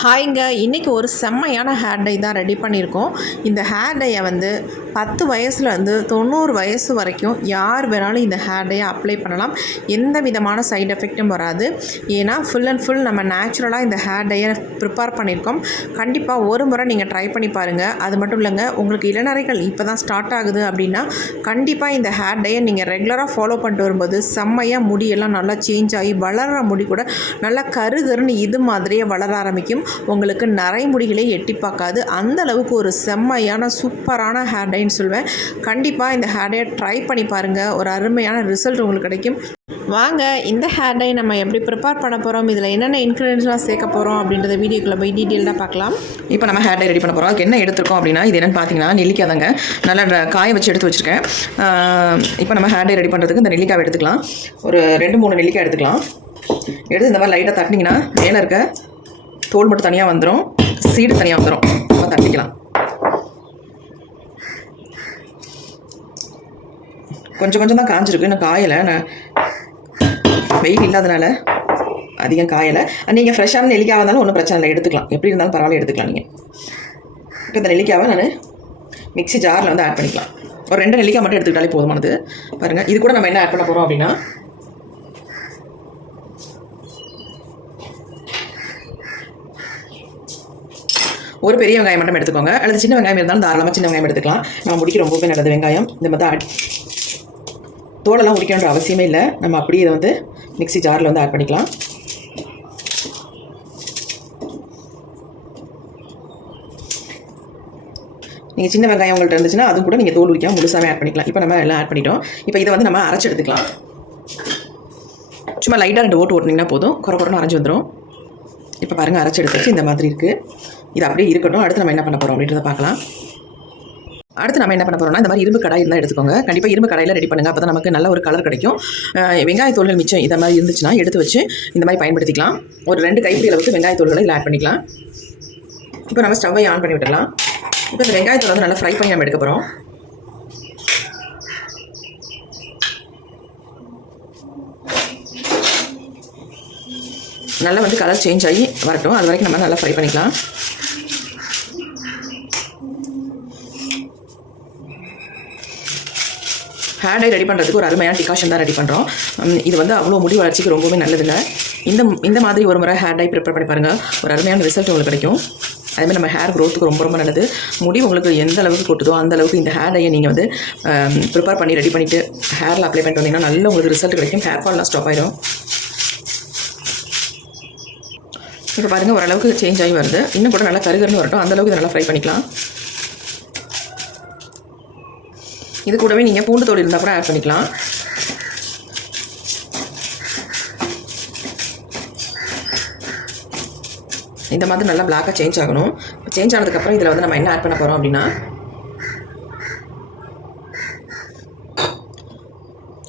ஹாய்ங்க. இன்றைக்கி ஒரு செம்மையான ஹேர் டை தான் ரெடி பண்ணியிருக்கோம். இந்த ஹேர் டையை வந்து பத்து வயசுலேருந்து தொண்ணூறு வயசு வரைக்கும் யார் வேணாலும் இந்த ஹேர் டையை அப்ளை பண்ணலாம். எந்த விதமான சைடு எஃபெக்ட்டும் வராது. ஏன்னா ஃபுல் அண்ட் ஃபுல் நம்ம நேச்சுரலாக இந்த ஹேர் டையை ப்ரிப்பேர் பண்ணியிருக்கோம். கண்டிப்பாக ஒரு முறை நீங்கள் ட்ரை பண்ணி பாருங்கள் அது மட்டும் இல்லைங்க உங்களுக்கு இளநரைகள் இப்போ தான் ஸ்டார்ட் ஆகுது அப்படின்னா கண்டிப்பாக இந்த ஹேர் டையை நீங்கள் ரெகுலராக ஃபாலோ பண்ணிட்டு வரும்போது செம்மையாக முடியெல்லாம் நல்லா சேஞ்ச் ஆகி வளர்கிற முடி கூட நல்லா கருகருன்னு இது மாதிரியே வளர ஆரம்பிக்கும். உங்களுக்கு நரைமுடிகளே எட்டி பார்க்காது. அந்த அளவுக்கு ஒரு செம்மையான சூப்பரான ஹேர் டைன்னு சொல்லுவேன் கண்டிப்பாக இந்த ஹேர் டையை ட்ரை பண்ணி பாருங்கள் ஒரு அருமையான ரிசல்ட் உங்களுக்கு கிடைக்கும். வாங்க இந்த ஹேர் டை நம்ம எப்படி ப்ரிப்பேர் பண்ண போகிறோம் இதில் என்னென்ன இன்க்ரீடியன்ஸ்லாம் சேர்க்க போகிறோம் அப்படின்றத வீடியோக்குள்ளே போய் டீட்டெயிலாக பார்க்கலாம். இப்போ நம்ம ஹேர் டை ரெடி பண்ண போகிறோம் அதுக்கு என்ன எடுத்துருக்கோம் அப்படின்னா இது என்னன்னு பார்த்தீங்கன்னா நெல்லிக்காய் தாங்க நல்லா காய வச்சு எடுத்து வச்சுருக்கேன். இப்போ நம்ம ஹேர் டை ரெடி பண்ணுறதுக்கு இந்த நெல்லிக்காய் எடுத்துக்கலாம். ஒரு ரெண்டு மூணு நெல்லிக்காய் எடுத்துக்கலாம். எடுத்து இந்த மாதிரி லைட்டாக தட்டினீங்கன்னா மேலே இருக்க தோல் மட்டும் தனியாக வந்துடும் சீடு தனியாக வந்துடும் நம்ம தட்டிக்கலாம் கொஞ்சம் கொஞ்சம் தான் காஞ்சிருக்கு. இன்னும் காயலை. நான் வெயில் இல்லாதனால அதிகம் காயலை. நீங்கள் ஃப்ரெஷ்ஷான நெல்லிக்காய் இருந்தாலும் ஒன்றும் பிரச்சனை இல்லை. எடுத்துக்கலாம். எப்படி இருந்தாலும் பரவாயில்ல எடுத்துக்கலாம் நீங்கள் இப்போ இந்த நெல்லிக்காவை நான் மிக்ஸி ஜாரில் வந்து ஆட் பண்ணிக்கலாம். ஒரு ரெண்டு நெல்லிக்காய் மட்டும் எடுத்துக்கிட்டாலே போதுமானது. பாருங்கள் இது கூட நம்ம என்ன ஆட் பண்ண போகிறோம் அப்படின்னா ஒரு பெரிய வெங்காயம் மட்டும் எடுத்துக்கோங்க. அல்லது சின்ன வெங்காயம் இருந்தாலும் தாராளமாக சின்ன வெங்காயம் எடுத்துக்கலாம். நம்ம முடிக்க ரொம்பவே நல்லது வெங்காயம். இந்த மாதிரி ஆட் தோலெல்லாம் உரிக்கணுன்ற அவசியமே இல்லை. நம்ம அப்படியே இதை வந்து மிக்ஸி ஜாரில் வந்து ஆட் பண்ணிக்கலாம். நீங்கள் சின்ன வெங்காயம் உங்கள்கிட்ட இருந்துச்சுன்னா அதுவும் கூட நீங்கள் தோல் உரிக்காமல் முழுசாகவே ஆட் பண்ணிக்கலாம். இப்போ நம்ம எல்லாம் ஆட் பண்ணிட்டோம். இப்போ இதை வந்து நம்ம அரைச்சி எடுத்துக்கலாம். சும்மா லைட்டாக ரெண்டு ஓட்டு ஓட்டினீங்கன்னா போதும். குறை குறைன்னு அரைஞ்சு வந்துடும் இப்போ பாருங்கள் அரைச்சி எடுத்துச்சு. இந்த மாதிரி இருக்குது இது அப்படியே இருக்கட்டும். அடுத்து நம்ம என்ன பண்ண போகிறோம் அப்படின்றத பார்க்கலாம். அடுத்து நம்ம என்ன பண்ண போகிறோம்னா இந்த மாதிரி இரும்பு கடாய் இருந்தால் எடுத்துக்கோங்க. கண்டிப்பாக இரும்பு கடாயில் ரெடி பண்ணுங்கள் அப்போ தான் நமக்கு நல்ல ஒரு கலர் கிடைக்கும். வெங்காய தோல்கள் மிச்சம் இந்த மாதிரி இருந்துச்சுன்னா எடுத்து வச்சு இந்த மாதிரி பயன்படுத்திக்கலாம். ஒரு ரெண்டு கைப்பிடி அளவுக்கு வெங்காய தோல்களை இதில் ஆட் பண்ணிக்கலாம். இப்போ நம்ம ஸ்டவ்வை ஆன் பண்ணி விடலாம் இப்போ இந்த வெங்காயத்தோல் வந்து நல்லா ஃப்ரை பண்ணி நம்ம எடுக்க போகிறோம் நல்லா வந்து கலர் சேஞ்ச் ஆகி வரட்டும். அது வரைக்கும் நம்ம நல்லா ஃப்ரை பண்ணிக்கலாம். ஹேர் டை ரெடி பண்ணுறதுக்கு ஒரு அருமையான டிகாஷன் தான் ரெடி பண்ணுறோம் இது வந்து அவ்வளோ முடி வளர்ச்சிக்கு ரொம்பவே நல்லதில்லை. இந்த இந்த மாதிரி ஒரு முறை ஹேர் டை ப்ரிப்பேர் பண்ணி பாருங்கள் ஒரு அருமையான ரிசல்ட் உங்களுக்கு கிடைக்கும். அதேமாதிரி நம்ம ஹேர் க்ரோத்துக்கு ரொம்ப ரொம்ப நல்லது. முடி உங்களுக்கு எந்த அளவுக்கு கொட்டுதோ அந்த அளவுக்கு இந்த ஹேர் டையை நீங்கள் வந்து ப்ரிப்பேர் பண்ணி ரெடி பண்ணிவிட்டு ஹேரில் அப்ளை பண்ணிட்டு வந்தீங்கன்னா நல்ல உங்களுக்கு ரிசல்ட் கிடைக்கும். ஹேர் ஃபால்லாம் ஸ்டாப் ஆயிடும் இப்போ பாருங்கள் ஓரளவுக்கு சேஞ்ச் ஆகி வருது. இன்னும் கூட நல்லா கருகருன்னு வரட்டும். அந்த அளவுக்கு இதை நல்லா ஃப்ரை பண்ணிக்கலாம். இது கூடவே நீங்கள் பூண்டு தோல் இருந்தால் கூட ஆட் பண்ணிக்கலாம். இந்த மாதிரி நல்லா பிளாக்காக சேஞ்ச் ஆகணும். சேஞ்ச் ஆனதுக்கப்புறம் இதில் வந்து நம்ம என்ன ஆட் பண்ண போகிறோம் அப்படின்னா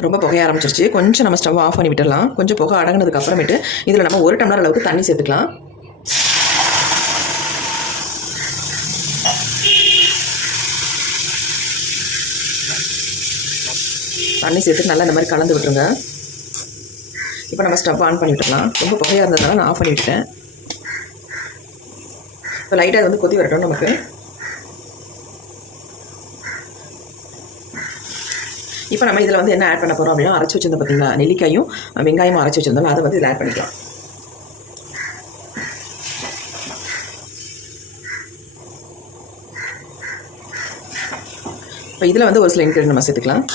ரொம்ப புகைய ஆரம்பிச்சிருச்சு. கொஞ்சம் நம்ம ஸ்டவ் ஆஃப் பண்ணி விட்டுடலாம் கொஞ்சம் புகை அடங்கினதுக்கு அப்புறமேட்டு இதில் நம்ம ஒரு டம்ளர் அளவுக்கு தண்ணி சேர்த்துக்கலாம். தண்ணி சேர்த்து நல்லா இந்த மாதிரி கலந்து விட்டுருங்க. இப்போ நம்ம ஸ்டவ் ஆன் பண்ணி விட்டுடலாம் ரொம்ப புகையாக இருந்ததுனால நான் ஆஃப் பண்ணி விட்டுட்டேன். இப்போ லைட்டாக வந்து கொதி வரட்டும் நமக்கு. இப்போ நம்ம இதில் வந்து என்ன ஆட் பண்ண போகிறோம் அப்படின்னா அரைச்சி வச்சிருந்தோம் பார்த்தீங்களா நெல்லிக்காயும் வெங்காயமும் அரைச்சி வச்சிருந்தோம் அதை வந்து இதில் ஆட் பண்ணிக்கலாம். இப்போ இதில் வந்து ஒரு சில இன்க்ரீடியன் நம்ம சேர்த்துக்கலாம்.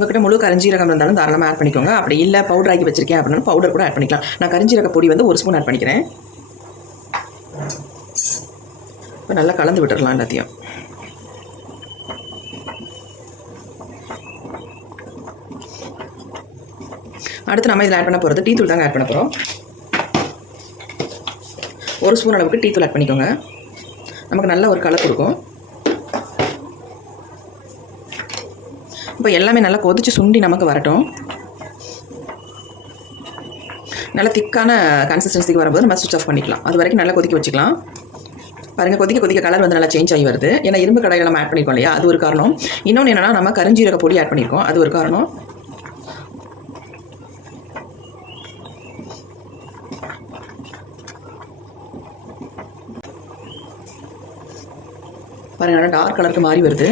உங்ககிட்ட முழு கரிஞ்சீரகம் இருந்தாலும் தாராளமாக ஆட் பண்ணிக்கோங்க. அப்படி இல்லை பவுடர் ஆக்கி வச்சிருக்கேன் அப்படின்னா பவுடர் கூட ஆட் பண்ணிக்கலாம். நான் கரிஞ்சீரக பொடி வந்து ஒரு ஸ்பூன் ஆட் பண்ணிக்கிறேன். இப்போ நல்லா கலந்து விட்டுடலாம் எல்லாத்தையும். அடுத்து நம்ம இதில் ஆட் பண்ண போகிறது டீ தூள் தாங்க ஆட் பண்ண போகிறோம் ஒரு ஸ்பூன் அளவுக்கு டீ தூள் ஆட் பண்ணிக்கோங்க. நமக்கு நல்ல ஒரு கலர் கொடுக்கும். இப்போ எல்லாமே நல்லா கொதிச்சு சுண்டி நமக்கு வரட்டும். நல்லா திக்கான கன்சிஸ்டன்சிக்கு வரும்போது நம்ம சுவிச் ஆஃப் பண்ணிக்கலாம். அது வரைக்கும் நல்லா கொதிக்க வச்சுக்கலாம். பாருங்கள் கொதிக்க கொதிக்க கலர் வந்து நல்லா சேஞ்ச் ஆகி வருது. ஏன்னா இரும்பு கடையில் நம்ம ஆட் பண்ணியிருக்கோம் இல்லையா? அது ஒரு காரணம். இன்னொன்று என்னென்னா நம்ம கரிஞ்சீரக பொடி ஆட் பண்ணியிருக்கோம் அது ஒரு காரணம். பாருங்கள் நல்லா டார்க் கலருக்கு மாறி வருது.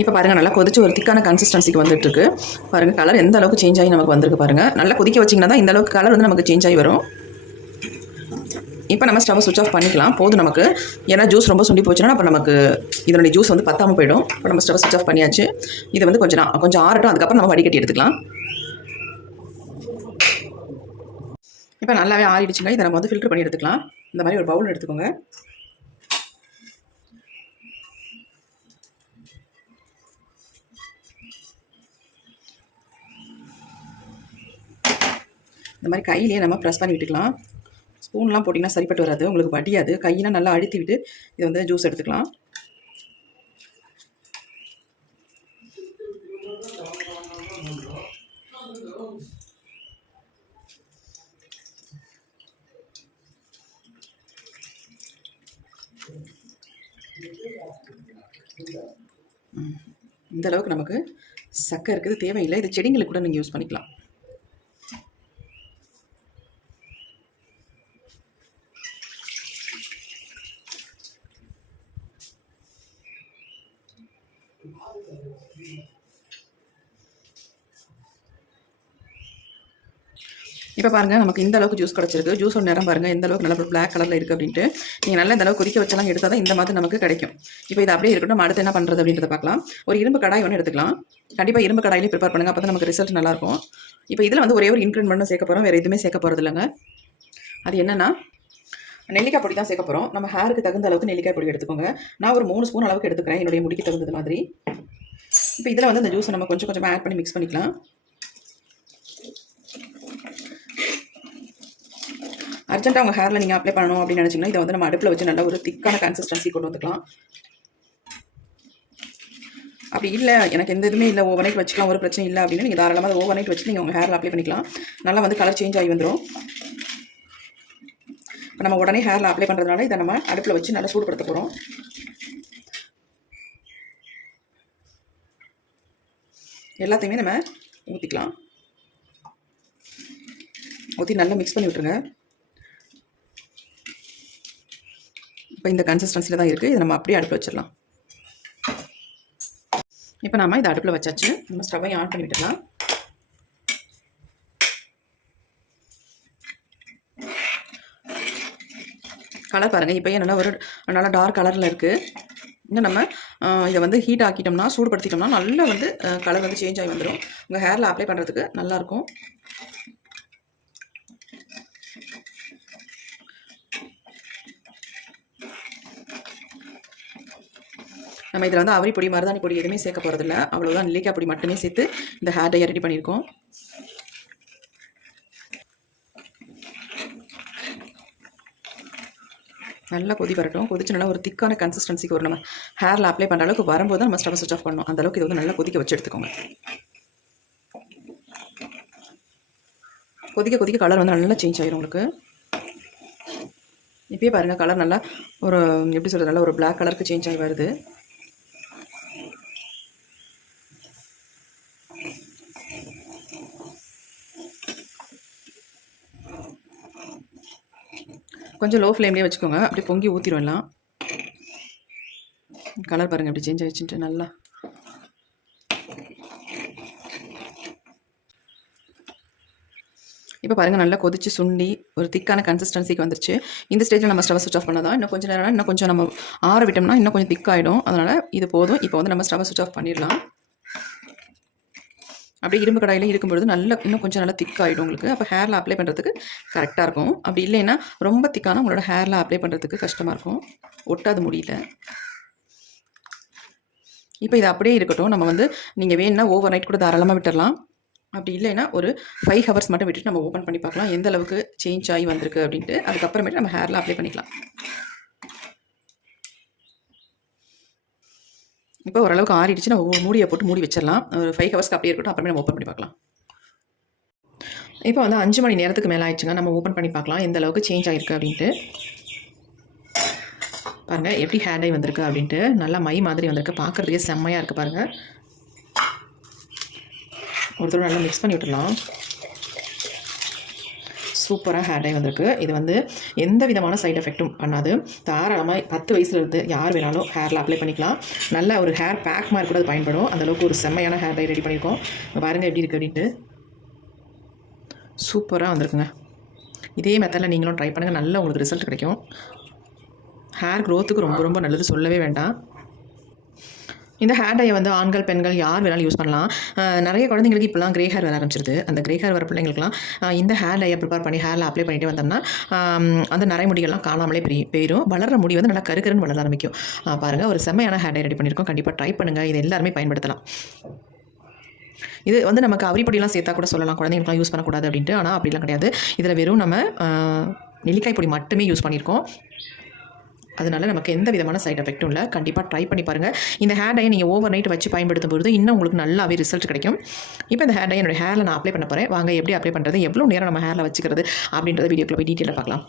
இப்போ பாருங்கள் நல்லா கொதிச்சு ஒரு திக்கான கன்சிஸ்டன்சிக்கு வந்துட்டு இருக்கு பாருங்கள் கலர் எந்த அளவுக்கு சேஞ்ச் ஆகி நமக்கு வந்திருக்கு பாருங்கள் நல்லா கொதிக்க வச்சிங்கன்னா தான் இந்த அளவுக்கு கலர் வந்து நமக்கு சேஞ்ச் ஆகி வரும். இப்போ நம்ம ஸ்டவ் சுவிச் ஆஃப் பண்ணிக்கலாம். போதும் நமக்கு. ஏன்னா ஜூஸ் ரொம்ப சுண்டி போச்சுன்னா அப்போ நமக்கு இதனுடைய ஜூஸ் வந்து பத்தாமல் போயிடும். இப்போ நம்ம ஸ்டவ் சுவிச் ஆஃப் பண்ணியாச்சு. இது வந்து கொஞ்சம் கொஞ்சம் ஆறட்டும். அதுக்கப்புறம் நம்ம வடிகட்டி எடுத்துக்கலாம். இப்போ நல்லாவே ஆறிடுச்சுங்க. இதை நம்ம வந்து ஃபில்டர் பண்ணி எடுத்துக்கலாம். இந்த மாதிரி ஒரு பவுல் எடுத்துக்கோங்க. இந்த மாதிரி கையிலேயே நம்ம ப்ரெஸ் பண்ணி விட்டுக்கலாம். ஸ்பூன்லாம் போட்டிங்கன்னா சரிப்பட்டு வராது. உங்களுக்கு வடியாது. கையெல்லாம் நல்லா அழுத்தி விட்டு இதை வந்து ஜூஸ் எடுத்துக்கலாம். இந்த அளவுக்கு நமக்கு சக்கை இருக்குது தேவையில்லை. இது செடிங்களுக்கு கூட நீங்கள் யூஸ் பண்ணிக்கலாம். இப்போ பாருங்கள் நமக்கு இந்த அளவுக்கு ஜூஸ் கிடச்சிருக்கு. ஜூஸோட நிறம் பாருங்கள் எந்த அளவுக்கு நல்ல பிளாக் கலரில் இருக்குது அப்படின்ட்டு. நீங்கள் நல்லா இந்த அளவுக்கு கொதிக்க வச்செல்லாம் எடுத்தால் தான் இந்த மாதிரி நமக்கு கிடைக்கும். இப்போ இது அப்படியே இருக்கட்டும் நம்ம அடுத்து என்ன பண்ணுறது அப்படின்றத பார்க்கலாம். ஒரு இரும்பு கடாய் ஒன்று எடுத்துக்கலாம். கண்டிப்பாக இரும்பு கடாயிலே ப்ரிப்பேர் பண்ணுங்கள் அப்போ தான் நமக்கு ரிசல்ட் நல்லாயிருக்கும். இப்போ இதில் வந்து ஒரே ஒரு இன்க்ரீட் மட்டும் சேர்க்க போகிறோம் வேறு எதுவுமே சேர்க்க போகிறது இல்லைங்க. அது என்னென்னா நெல்லிக்காய் பொடி தான் சேர்க்க போகிறோம் நம்ம ஹேருக்கு தகுந்த அளவுக்கு நெல்லிக்காய் பொடி எடுத்துக்கோங்க. நான் ஒரு மூணு ஸ்பூன் அளவுக்கு எடுத்துக்கிறேன் என்னுடைய முடிக்கு தகுந்தது மாதிரி. இப்போ இதில் வந்து இந்த ஜூஸை நம்ம கொஞ்சம் கொஞ்சமாக ஆட் பண்ணி மிக்ஸ் பண்ணிக்கலாம். அர்ஜென்ட்டாக உங்கள் ஹேரில் நீங்கள் அப்ளை பண்ணணும் அப்படின்னு நினச்சிங்கன்னா இதை வந்து நம்ம அடுப்பில் வச்சு நல்ல ஒரு திக்கான கன்சிஸ்டன்சி கொண்டு வந்துக்கலாம். அப்படி இல்லை எனக்கு எந்த இதுவுமே இல்லை ஓவர் நைட் வச்சுக்கலாம் ஒரு பிரச்சனை இல்லை அப்படின்னு நீங்கள் தாராளமாக ஓவர் நைட் வச்சு நீங்கள் உங்கள் ஹேரில் அப்ளை பண்ணிக்கலாம். நல்லா வந்து கலர் சேஞ்ச் ஆகி வந்துடும் இப்போ நம்ம உடனே ஹேரில் அப்ளை பண்ணுறதுனால இதை நம்ம அடுப்பில் வச்சு நல்லா சூடுபடுத்த போகிறோம் எல்லாத்தையுமே நம்ம ஊற்றிக்கலாம் ஊற்றி நல்லா மிக்ஸ் பண்ணி விட்ருங்க இப்போ இந்த கன்சிஸ்டன்சியில் தான் இருக்குது இதை நம்ம அப்படியே அடுப்பில் வச்சிடலாம். இப்போ நம்ம இதை அடுப்பில் வச்சாச்சு. நம்ம ஸ்டவ்வை ஆன் பண்ணி விட்டுடலாம். கலர் பாருங்கள் இப்போ நல்லா ஒரு நல்லா டார்க் கலரில் இருக்குது இன்னும் நம்ம இதை வந்து ஹீட் ஆக்கிட்டோம்னா சூடுபடுத்திட்டோம்னா நல்லா வந்து கலர் வந்து சேஞ்ச் ஆகி வந்துடும் உங்கள் ஹேரில் அப்ளை பண்ணுறதுக்கு நல்லாயிருக்கும் நம்ம இதில் வந்து அவரி பொடி மருதாணி பொடி எதுவுமே சேர்க்க போகிறதில்ல அவ்வளோதான் நெல்லிக்காய் பொடி மட்டுமே சேர்த்து இந்த ஹேர் டையை ரெடி பண்ணியிருக்கோம். நல்லா கொதி வரட்டும். கொதிச்சு நல்லா ஒரு திக்கான கன்சிஸ்டன்சிக்கு ஒரு நம்ம ஹேரில் அப்ளை பண்ணுற அளவுக்கு வரும்போது நம்ம ஸ்டவ் சுவிச் ஆஃப் பண்ணணும். அந்த அளவுக்கு இது வந்து நல்லா கொதிக்க வச்சு எடுத்துக்கோங்க. கொதிக்க கொதிக்க கலர் வந்து நல்லா சேஞ்ச் ஆகிடும் உங்களுக்கு. இப்பயே பாருங்கள் கலர் நல்லா ஒரு எப்படி சொல்கிறது நல்லா ஒரு பிளாக் கலருக்கு சேஞ்ச் ஆகி வருது. கொஞ்சம் லோ ஃப்ளேம்லேயே வச்சுக்கோங்க. அப்படியே பொங்கி ஊற்றிடும் கலர் பாருங்கள் அப்படி சேஞ்ச் ஆகிடுச்சுட்டு நல்லா. இப்போ பாருங்கள் நல்லா கொதிச்சு சுண்டி ஒரு திக்கான கன்சிஸ்டன்சிக்கு வந்துருச்சு. இந்த ஸ்டேஜில் நம்ம ஸ்டவ் சுவிச் ஆஃப் பண்ணதான் இன்னும் கொஞ்சம் நேரம் இன்னும் கொஞ்சம் நம்ம ஆற விட்டோம்னா இன்னும் கொஞ்சம் திக்காகிடும் அதனால் இது போதும். இப்போ வந்து நம்ம ஸ்டவ் சுவிச் ஆஃப் பண்ணிடலாம். அப்படியே இரும்பு கடாயில் இருக்கும்பொழுது நல்லா இன்னும் கொஞ்சம் நல்லா திக்காகிடும் உங்களுக்கு. அப்போ ஹேரில் அப்ளை பண்ணுறதுக்கு கரெக்டாக இருக்கும். அப்படி இல்லைன்னா ரொம்ப திக்கான உங்களோட ஹேரில் அப்ளை பண்ணுறதுக்கு கஷ்டமாக இருக்கும். ஒட்டாது முடியல. இப்போ இது அப்படியே இருக்கட்டும். நம்ம வந்து நீங்கள் வேணும்னா ஓவர் நைட் கூட தாராளமாக விட்டுடலாம் அப்படி இல்லைன்னா ஒரு ஃபைவ் ஹவர்ஸ் மட்டும் விட்டுட்டு நம்ம ஓப்பன் பண்ணி பார்க்கலாம். எந்த அளவுக்கு சேஞ்ச் ஆகி வந்திருக்கு அப்படின்ட்டு. அதுக்கப்புறமேட்டு நம்ம ஹேரில் அப்ளை பண்ணிக்கலாம். இப்போ ஓரளவுக்கு ஆறிடுச்சு. நம்ம மூடியை போட்டு மூடி வச்சிடலாம். ஒரு ஃபைவ் ஹவர்ஸ்க்கு அப்படியே இருக்கட்டும். அப்புறமே நம்ம ஓப்பன் பண்ணி பார்க்கலாம். இப்போ வந்து அஞ்சு மணி நேரத்துக்கு மேலே ஆயிடுச்சுங்க நம்ம ஓப்பன் பண்ணி பார்க்கலாம். எந்த அளவுக்கு சேஞ்ச் ஆகிருக்கு அப்படின்ட்டு. பாருங்கள் எப்படி ஹேர் டை வந்திருக்கு அப்படின்ட்டு. நல்லா மை மாதிரி வந்திருக்கு. பார்க்குறதுக்கே செம்மையாக இருக்குது பாருங்கள் ஒரு தடவை நல்லா மிக்ஸ் பண்ணி விட்டுடலாம். சூப்பராக ஹேர் டை வந்திருக்கு. இது வந்து எந்த விதமான சைட் எஃபெக்ட்டும் பண்ணாது. தாராளமாக பத்து வயசுலேருந்து யார் வேணாலும் ஹேரில் அப்ளை பண்ணிக்கலாம். நல்ல ஒரு ஹேர் பேக் மாதிரி கூட அது பயன்படும். அந்தளவுக்கு ஒரு செம்மையான ஹேர் டை ரெடி பண்ணியிருக்கோம் பாருங்கள் எப்படி இருக்குது அப்படின்ட்டு. சூப்பராக வந்திருக்குங்க. இதே மெத்தடில் நீங்களும் ட்ரை பண்ணுங்கள் நல்ல உங்களுக்கு ரிசல்ட் கிடைக்கும். ஹேர் க்ரோத்துக்கு ரொம்ப ரொம்ப நல்லது. சொல்லவே வேண்டாம். இந்த ஹேர் டையை வந்து ஆண்கள் பெண்கள் யார் வேணாலும் யூஸ் பண்ணலாம். நிறைய குழந்தைங்களுக்கு இப்போலாம் கிரே ஹேர் வர ஆரம்பிச்சிருது. அந்த கிரே ஹேர் வர பிள்ளைங்களுக்குலாம் இந்த ஹேர் டையை ப்ரிப்பேர் பண்ணி ஹேரில் அப்ளை பண்ணிட்டு வந்தோம்னா அந்த நிறைய முடிகள்லாம் காணாமலே பெரிய போயிடும் வளர்ற முடி வந்து நல்லா கருக்கருன்னு வளர ஆரம்பிக்கும். பாருங்கள் ஒரு செம்மையான ஹேர் டை ரெடி பண்ணியிருக்கோம். கண்டிப்பாக ட்ரை பண்ணுங்கள் இது எல்லாருமே பயன்படுத்தலாம். இது வந்து நமக்கு அவரிப்பொடியெல்லாம் சேர்த்தா கூட சொல்லலாம். குழந்தைங்களுக்குலாம் யூஸ் பண்ணக்கூடாது அப்படின்ட்டு. ஆனால் அப்படிலாம் கிடையாது. இதில் வெறும் நம்ம நெல்லிக்காய் பொடி மட்டுமே யூஸ் பண்ணியிருக்கோம். அதனால நமக்கு எந்த விதமான சைட் எஃபெக்ட்டும் இல்லை. கண்டிப்பாக ட்ரை பண்ணி பாருங்கள் இந்த ஹேர் டையை நீங்கள் ஓவர் நைட் வச்சு பயன்படுத்தும் பொழுது இன்னும் உங்களுக்கு நல்லாவே ரிசல்ட் கிடைக்கும். இப்போ இந்த ஹேர் டை என்னோடய ஹேரில் நான் அப்ளை பண்ண போகிறேன் வாங்க எப்படி அப்ளை பண்ணுறது எவ்வளோ நேரம் நம்ம ஹேரில் வச்சுக்கிறது? அப்படின்றத வீடியோக்குள்ள போய் டீட்டெயிலாக பார்க்கலாம்.